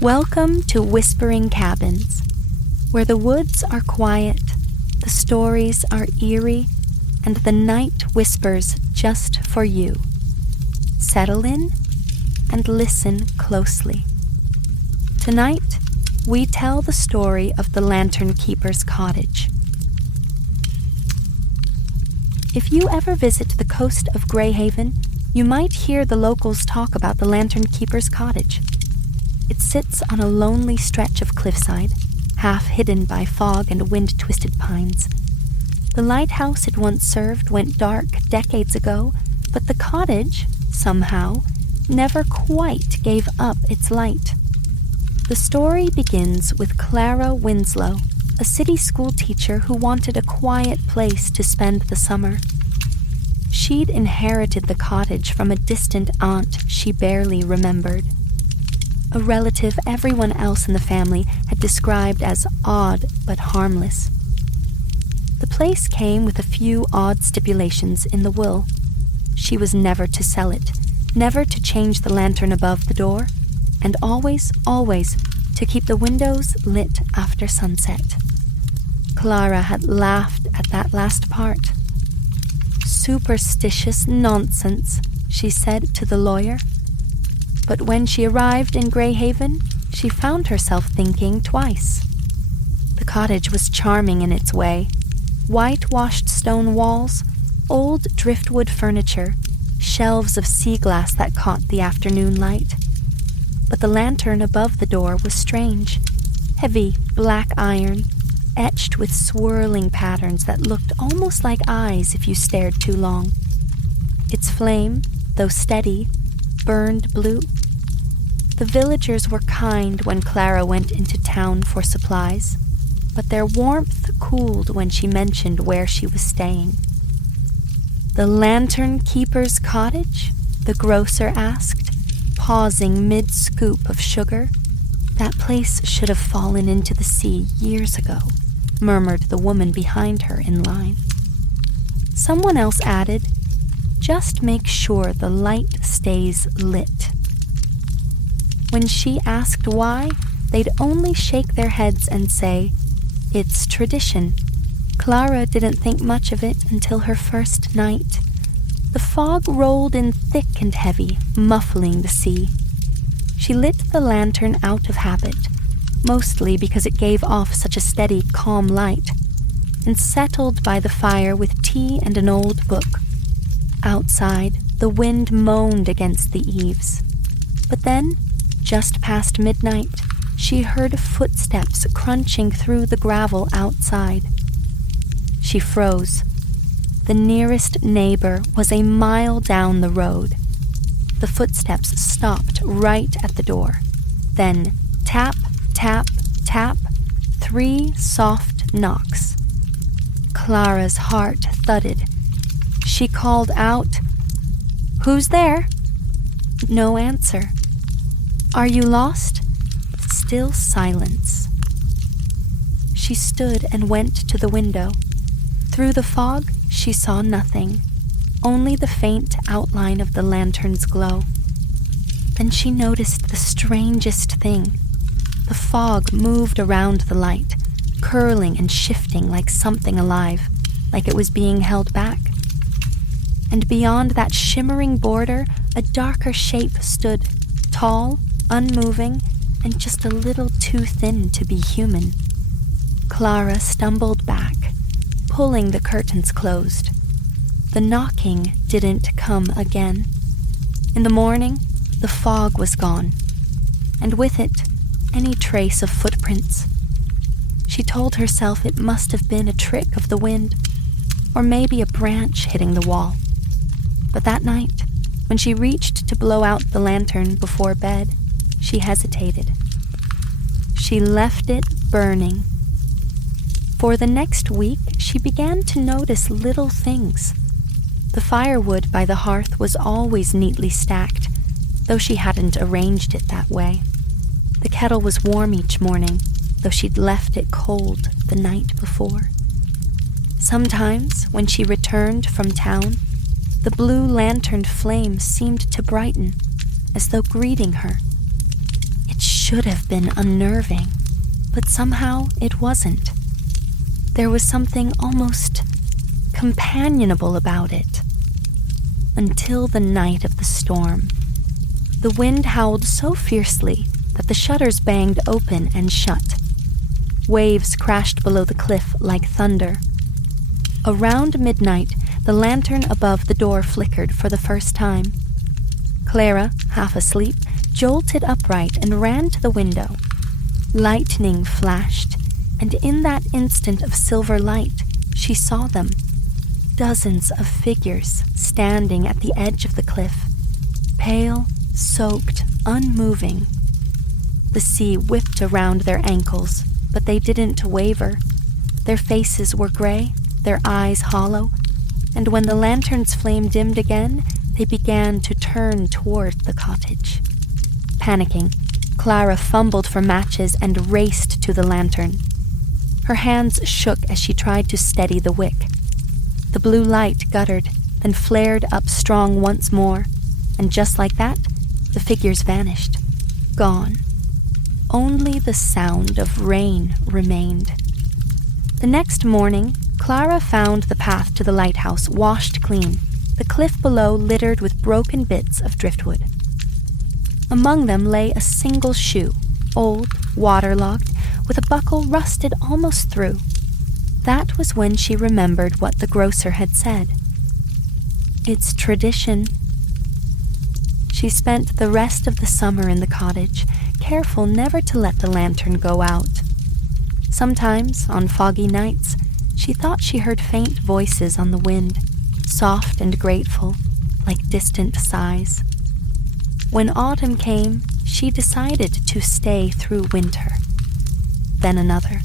Welcome to Whispering Cabins, where the woods are quiet, the stories are eerie, and the night whispers just for you. Settle in and listen closely. Tonight, we tell the story of the Lantern Keeper's cottage. If you ever visit the coast of Greyhaven, you might hear the locals talk about the Lantern Keeper's cottage. It sits on a lonely stretch of cliffside, half hidden by fog and wind-twisted pines. The lighthouse it once served went dark decades ago, but the cottage, somehow, never quite gave up its light. The story begins with Clara Winslow, a city school teacher who wanted a quiet place to spend the summer. She'd inherited the cottage from a distant aunt she barely remembered. A relative everyone else in the family had described as odd but harmless. The place came with a few odd stipulations in the will. She was never to sell it, never to change the lantern above the door, and always, always to keep the windows lit after sunset. Clara had laughed at that last part. "Superstitious nonsense," she said to the lawyer. But when she arrived in Greyhaven, she found herself thinking twice. The cottage was charming in its way. Whitewashed stone walls, old driftwood furniture, shelves of sea glass that caught the afternoon light. But the lantern above the door was strange. Heavy black iron, etched with swirling patterns that looked almost like eyes if you stared too long. Its flame, though steady, burned blue. The villagers were kind when Clara went into town for supplies, but their warmth cooled when she mentioned where she was staying. "The Lantern Keeper's cottage?" the grocer asked, pausing mid-scoop of sugar. "That place should have fallen into the sea years ago," murmured the woman behind her in line. Someone else added, "Just make sure the light stays lit." When she asked why, they'd only shake their heads and say, "It's tradition." Clara didn't think much of it until her first night. The fog rolled in thick and heavy, muffling the sea. She lit the lantern out of habit, mostly because it gave off such a steady, calm light, and settled by the fire with tea and an old book. Outside, the wind moaned against the eaves. But then, just past midnight, she heard footsteps crunching through the gravel outside. She froze. The nearest neighbor was a mile down the road. The footsteps stopped right at the door. Then, tap, tap, tap, 3 soft knocks. Clara's heart thudded. She called out, "Who's there?" No answer. "Are you lost?" Still silence. She stood and went to the window. Through the fog, she saw nothing, only the faint outline of the lantern's glow. Then she noticed the strangest thing. The fog moved around the light, curling and shifting like something alive, like it was being held back. And beyond that shimmering border, a darker shape stood, tall, unmoving, and just a little too thin to be human. Clara stumbled back, pulling the curtains closed. The knocking didn't come again. In the morning, the fog was gone, and with it, any trace of footprints. She told herself it must have been a trick of the wind, or maybe a branch hitting the wall. But that night, when she reached to blow out the lantern before bed, she hesitated. She left it burning. For the next week, she began to notice little things. The firewood by the hearth was always neatly stacked, though she hadn't arranged it that way. The kettle was warm each morning, though she'd left it cold the night before. Sometimes, when she returned from town, the blue lantern flame seemed to brighten, as though greeting her. It should have been unnerving, but somehow it wasn't. There was something almost companionable about it. Until the night of the storm. The wind howled so fiercely that the shutters banged open and shut. Waves crashed below the cliff like thunder. Around midnight, the lantern above the door flickered for the first time. Clara, half asleep, jolted upright and ran to the window. Lightning flashed, and in that instant of silver light, she saw them. Dozens of figures standing at the edge of the cliff, pale, soaked, unmoving. The sea whipped around their ankles, but they didn't waver. Their faces were gray, their eyes hollow, and when the lantern's flame dimmed again, they began to turn toward the cottage. Panicking, Clara fumbled for matches and raced to the lantern. Her hands shook as she tried to steady the wick. The blue light guttered, then flared up strong once more, and just like that, the figures vanished. Gone. Only the sound of rain remained. The next morning, Clara found the path to the lighthouse washed clean, the cliff below littered with broken bits of driftwood. Among them lay a single shoe, old, waterlogged, with a buckle rusted almost through. That was when she remembered what the grocer had said. It's tradition. She spent the rest of the summer in the cottage, careful never to let the lantern go out. Sometimes, on foggy nights, she thought she heard faint voices on the wind, soft and grateful, like distant sighs. When autumn came, she decided to stay through winter. Then another.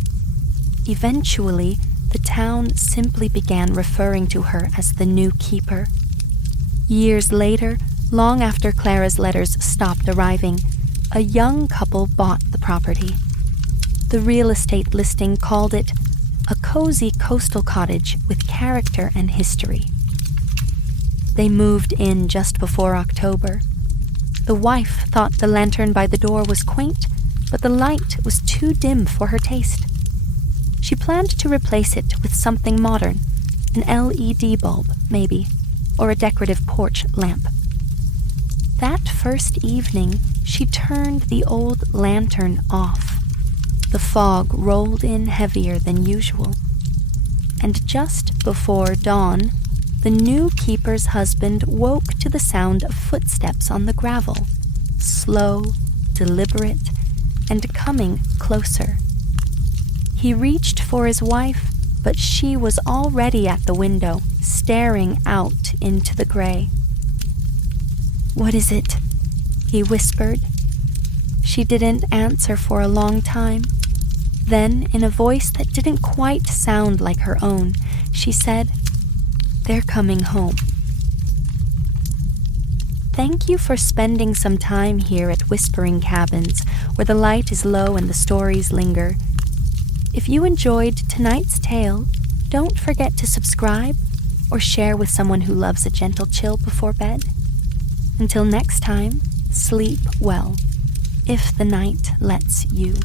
Eventually, the town simply began referring to her as the new keeper. Years later, long after Clara's letters stopped arriving, a young couple bought the property. The real estate listing called it a cozy coastal cottage with character and history. They moved in just before October. The wife thought the lantern by the door was quaint, but the light was too dim for her taste. She planned to replace it with something modern, an LED bulb, maybe, or a decorative porch lamp. That first evening, she turned the old lantern off. The fog rolled in heavier than usual. And just before dawn, the new keeper's husband woke to the sound of footsteps on the gravel, slow, deliberate, and coming closer. He reached for his wife, but she was already at the window, staring out into the gray. "What is it?" he whispered. She didn't answer for a long time. Then, in a voice that didn't quite sound like her own, she said, "They're coming home." Thank you for spending some time here at Whispering Cabins, where the light is low and the stories linger. If you enjoyed tonight's tale, don't forget to subscribe or share with someone who loves a gentle chill before bed. Until next time, sleep well, if the night lets you.